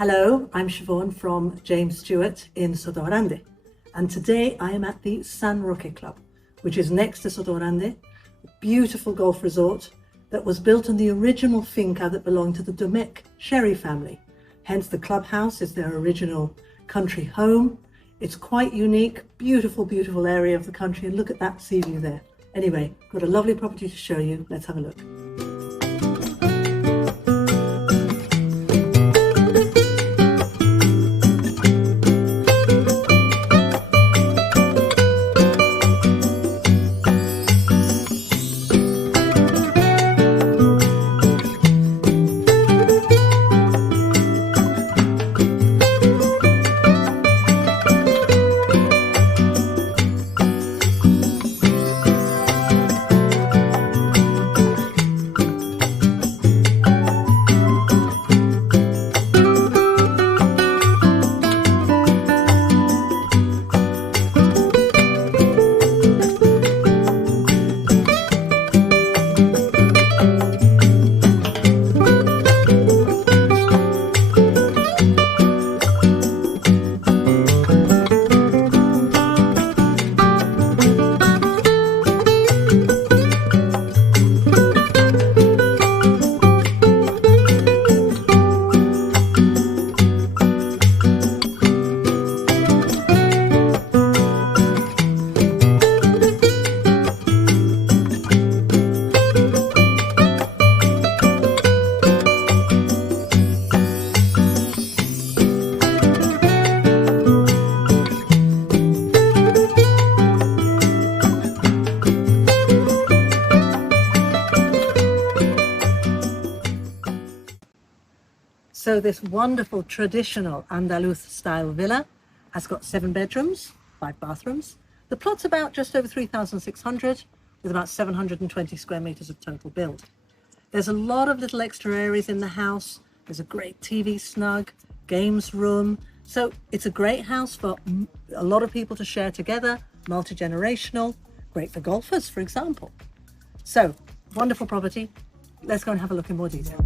Hello, I'm Siobhan from James Stewart in Sotogrande, and today I am at the San Roque Club, which is next to Sotogrande, a beautiful golf resort that was built on the original finca that belonged to the Domecq Sherry family. Hence the clubhouse is their original country home. It's quite unique, beautiful, beautiful area of the country, and look at that sea view there. Anyway, got a lovely property to show you. Let's have a look. So this wonderful traditional Andalus style villa has got 7 bedrooms, 5 bathrooms. The plot's about just over 3,600 with about 720 square meters of total build. There's a lot of little extra areas in the house. There's a great TV snug, games room. So it's a great house for a lot of people to share together, multi-generational, great for golfers, for example. So wonderful property. Let's go and have a look in more detail.